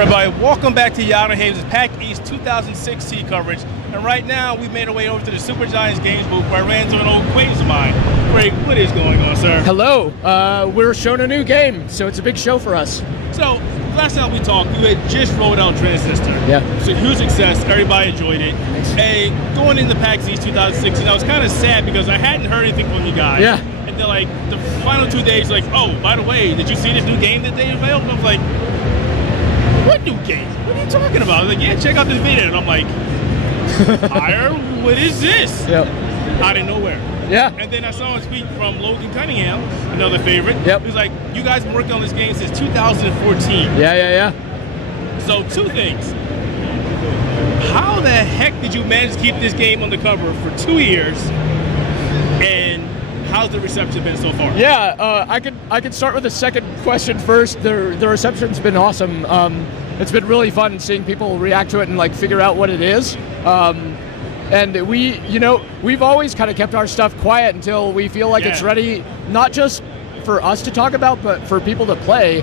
everybody? Welcome back to Outerhaven's PAX East 2016 coverage. And right now, we made our way over to the Supergiant Games booth where I ran into an old acquaintance of mine. Greg, what is going on, sir? Hello. We're showing a new game, so it's a big show for us. So, last time we talked, you had just rolled out Transistor. Yeah. It's a huge success. Everybody enjoyed it. Thanks. Hey, going into PAX East 2016, I was kind of sad because I hadn't heard anything from you guys. Yeah. And then, like, the final 2 days, like, oh, by the way, did you see this new game that they available? I was like, what new game? What are you talking about? I was like, yeah, check out this video. And I'm like, Pyre? What is this? Yep. Out of nowhere. Yeah. And then I saw a tweet from Logan Cunningham, another favorite. Yep. He was like, you guys been working on this game since 2014. Yeah. So, two things. How the heck did you manage to keep this game on the cover for 2 years? And how's the reception been so far? Yeah, I could start with the second question first. The reception's been awesome. It's been really fun seeing people react to it and like figure out what it is. And we've always kind of kept our stuff quiet until we feel like it's ready, not just for us to talk about, but for people to play.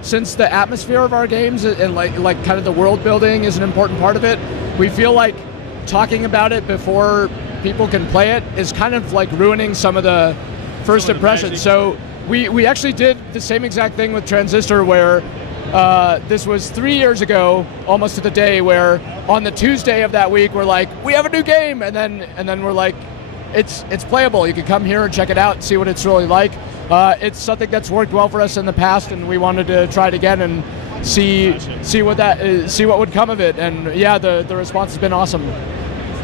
Since the atmosphere of our games and like kind of the world building is an important part of it, we feel like talking about it before people can play it is kind of like ruining some of the first impressions. So we actually did the same exact thing with Transistor, where this was 3 years ago, almost to the day, where on the Tuesday of that week we're like, we have a new game, and then we're like, it's playable. You can come here and check it out and see what it's really like. It's something that's worked well for us in the past, and we wanted to try it again and see what would come of it. And yeah, the response has been awesome.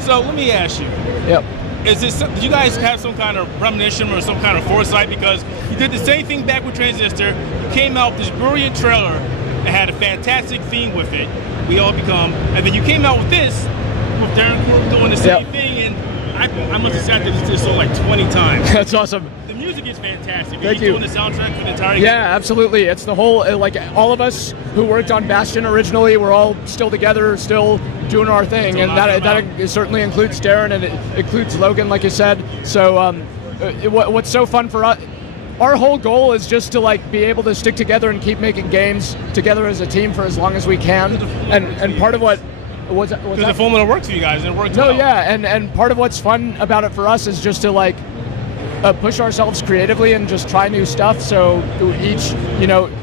So let me ask you. Yep. Do you guys have some kind of premonition or some kind of foresight? Because you did the same thing back with Transistor. You came out with this brilliant trailer that had a fantastic theme with it, We All Become, and then you came out with this, with Darren Corp doing the same thing, and I must have sat there this song like 20 times. That's awesome. The music is fantastic. Thank you. Doing the soundtrack for the entire game? Yeah, absolutely. It's the whole, like, all of us who worked on Bastion originally, we're all still together, still doing our thing, and that certainly includes Darren, and it includes Logan, like you said. So what's so fun for us, our whole goal is just to like be able to stick together and keep making games together as a team for as long as we can. And part of what was that? Because the formula works for you guys, and it works well. No, yeah, and part of what's fun about it for us is just to like push ourselves creatively and just try new stuff. So each,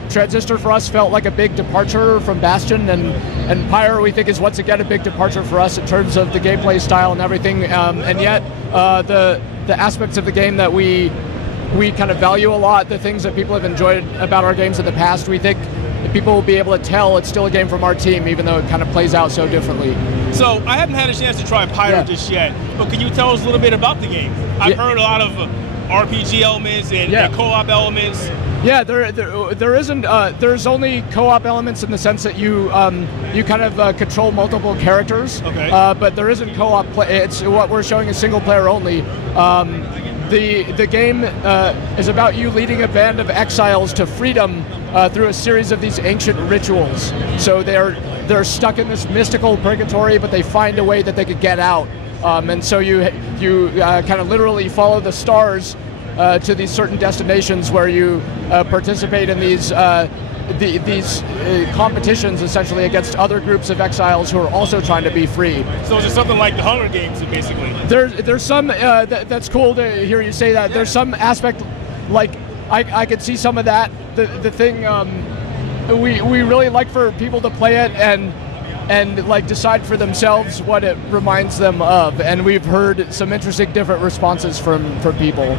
Transistor for us felt like a big departure from Bastion, and Pyre we think is once again a big departure for us in terms of the gameplay style and everything. And yet the aspects of the game that we kind of value a lot, the things that people have enjoyed about our games in the past, we think that people will be able to tell it's still a game from our team, even though it kind of plays out so differently. So I haven't had a chance to try Pyre just yet, but can you tell us a little bit about the game? I've heard a lot of RPG elements and co-op elements. Yeah, there isn't. There's only co-op elements in the sense that you kind of control multiple characters. Okay. But there isn't co-op play. It's what we're showing is single player only. The game is about you leading a band of exiles to freedom through a series of these ancient rituals. So they're stuck in this mystical purgatory, but they find a way that they could get out. And so you kind of literally follow the stars to these certain destinations where you participate in these competitions essentially against other groups of exiles who are also trying to be free. So is it something like the Hunger Games, basically? There's some that's cool to hear you say that. There's some aspect, like I could see some of that. The thing we really like for people to play it and like decide for themselves what it reminds them of, and we've heard some interesting different responses from people.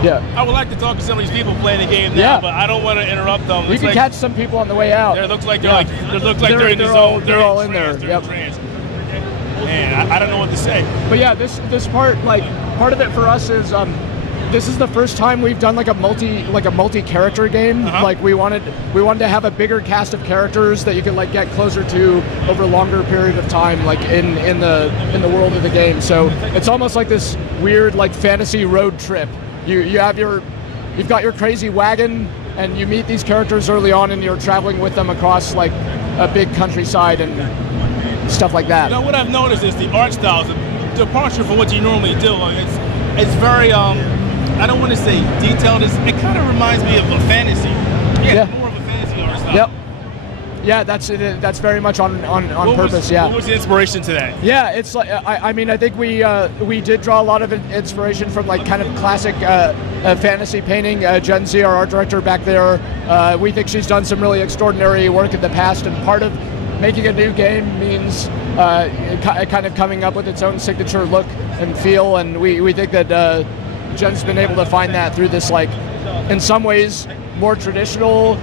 Yeah. I would like to talk to some of these people playing the game now, but I don't want to interrupt them. You can catch some people on the way out. It looks like they're they're in the zone. They're all in there. Yep. Man, I don't know what to say. But yeah, this part, like part of it for us is this is the first time we've done like a multi-character game. Like we wanted to have a bigger cast of characters that you can like get closer to over a longer period of time, like in the world of the game. So it's almost like this weird like fantasy road trip. You've got your crazy wagon, and you meet these characters early on, and you're traveling with them across like a big countryside and stuff like that. What I've noticed is the art style is a departure from what you normally do. It's very I don't want to say detailed. It kind of reminds me of a fantasy. Yeah, more of a fantasy art style. Yep. Yeah, that's very much on purpose. What was the inspiration to that? Yeah, it's like I mean, I think we did draw a lot of inspiration from like kind of classic fantasy painting. Jen Z, our art director back there, we think she's done some really extraordinary work in the past, and part of making a new game means kind of coming up with its own signature look and feel, and we think that Jen's been able to find that through this, like, in some ways more traditional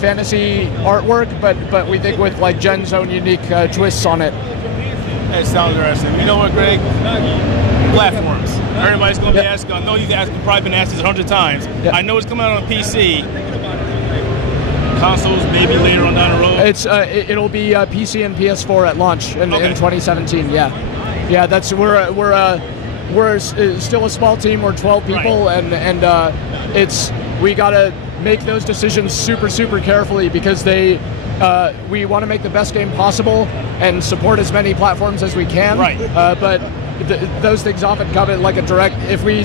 fantasy artwork, but we think with like Jen's own unique twists on it. That sounds interesting. You know what, Greg? Platforms. Everybody's going to be asking. I know you've probably been asked this 100 times. Yep. I know it's coming out on PC. Consoles maybe later on down the road. It'll be PC and PS4 at launch in 2017. Yeah. That's we're still a small team. We're 12 people, right. and we gotta make those decisions super carefully because we want to make the best game possible and support as many platforms as we can. Right. But those things often come in like a direct. If we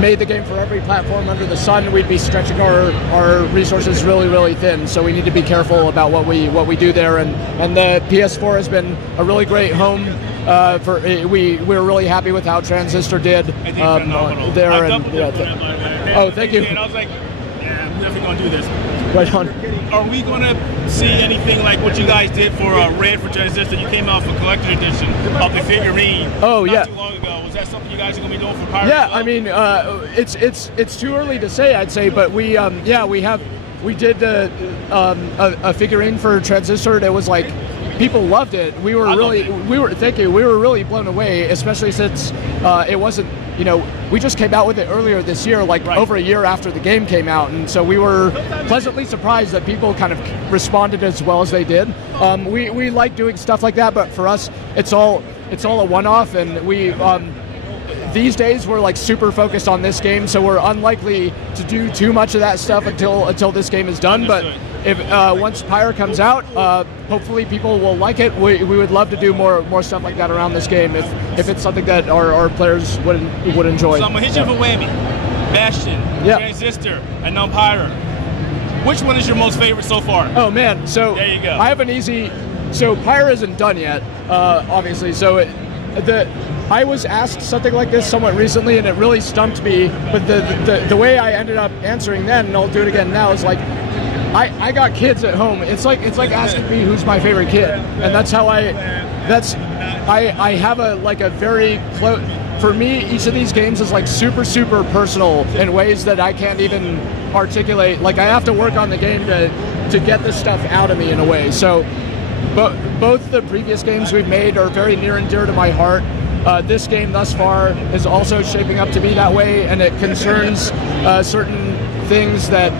made the game for every platform under the sun, we'd be stretching our resources really thin. So we need to be careful about what we do there. And the PS4 has been a really great home. We're really happy with how Transistor did there. Oh, thank you. And I was like, yeah, I'm definitely gonna do this. Right on. Are we gonna see anything like what you guys did for Red for Transistor? You came out for collector edition of the figurine. Oh, yeah. Not too long ago. Was that something you guys are gonna be doing for Pyre? Yeah, I mean, it's too early to say, I'd say, but we did a figurine for Transistor that was like, people loved it. We were really blown away, especially since it wasn't, we just came out with it earlier this year, like over a year after the game came out, and so we were pleasantly surprised that people kind of responded as well as they did. We like doing stuff like that, but for us, it's all a one-off, and these days we're like super focused on this game, so we're unlikely to do too much of that stuff until this game is done. But if once Pyre comes out, hopefully people will like it. We would love to do more stuff like that around this game if it's something that our players would enjoy. So I'm gonna hit you for whammy. Bastion, Transistor, and now Pyre. Which one is your most favorite so far? Oh man, so there you go. I have an easy. So Pyre isn't done yet, obviously. So I was asked something like this somewhat recently, and it really stumped me. But the way I ended up answering then, and I'll do it again now, is like, I got kids at home. It's like asking me who's my favorite kid, and that's how I have a very close. For me, each of these games is like super personal in ways that I can't even articulate. Like, I have to work on the game to get this stuff out of me in a way. So, both the previous games we've made are very near and dear to my heart. This game thus far is also shaping up to be that way, and it concerns certain things that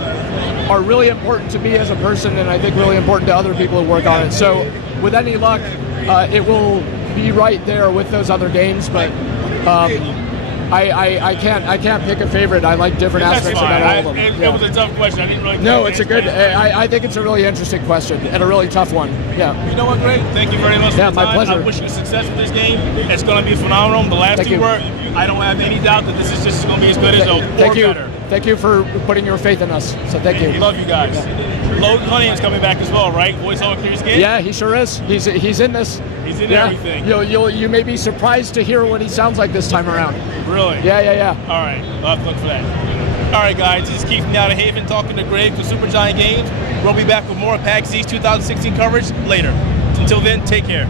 are really important to me as a person, and I think really important to other people who work on it. So with any luck, it will be right there with those other games, but I can't pick a favorite. I like different aspects about all of them. It was a tough question. I didn't really. No, it's a good. I think it's a really interesting question and a really tough one. Yeah. You know what, Greg? Thank you very much for your time. My pleasure. I wish you success with this game. It's going to be phenomenal. The last two were. I don't have any doubt that this is just going to be as good as better. Thank you for putting your faith in us. So thank you. We love you guys. Logan Cunningham's coming back as well, right? Voiceover Clear Skin? Yeah, he sure is. He's in this. He's in everything. You may be surprised to hear what he sounds like this time around. Really? Yeah. All right, we'll have to look for that. All right, guys, this is Keith from Outerhaven talking to Greg from Supergiant Games. We'll be back with more PAX East 2016 coverage later. Until then, take care.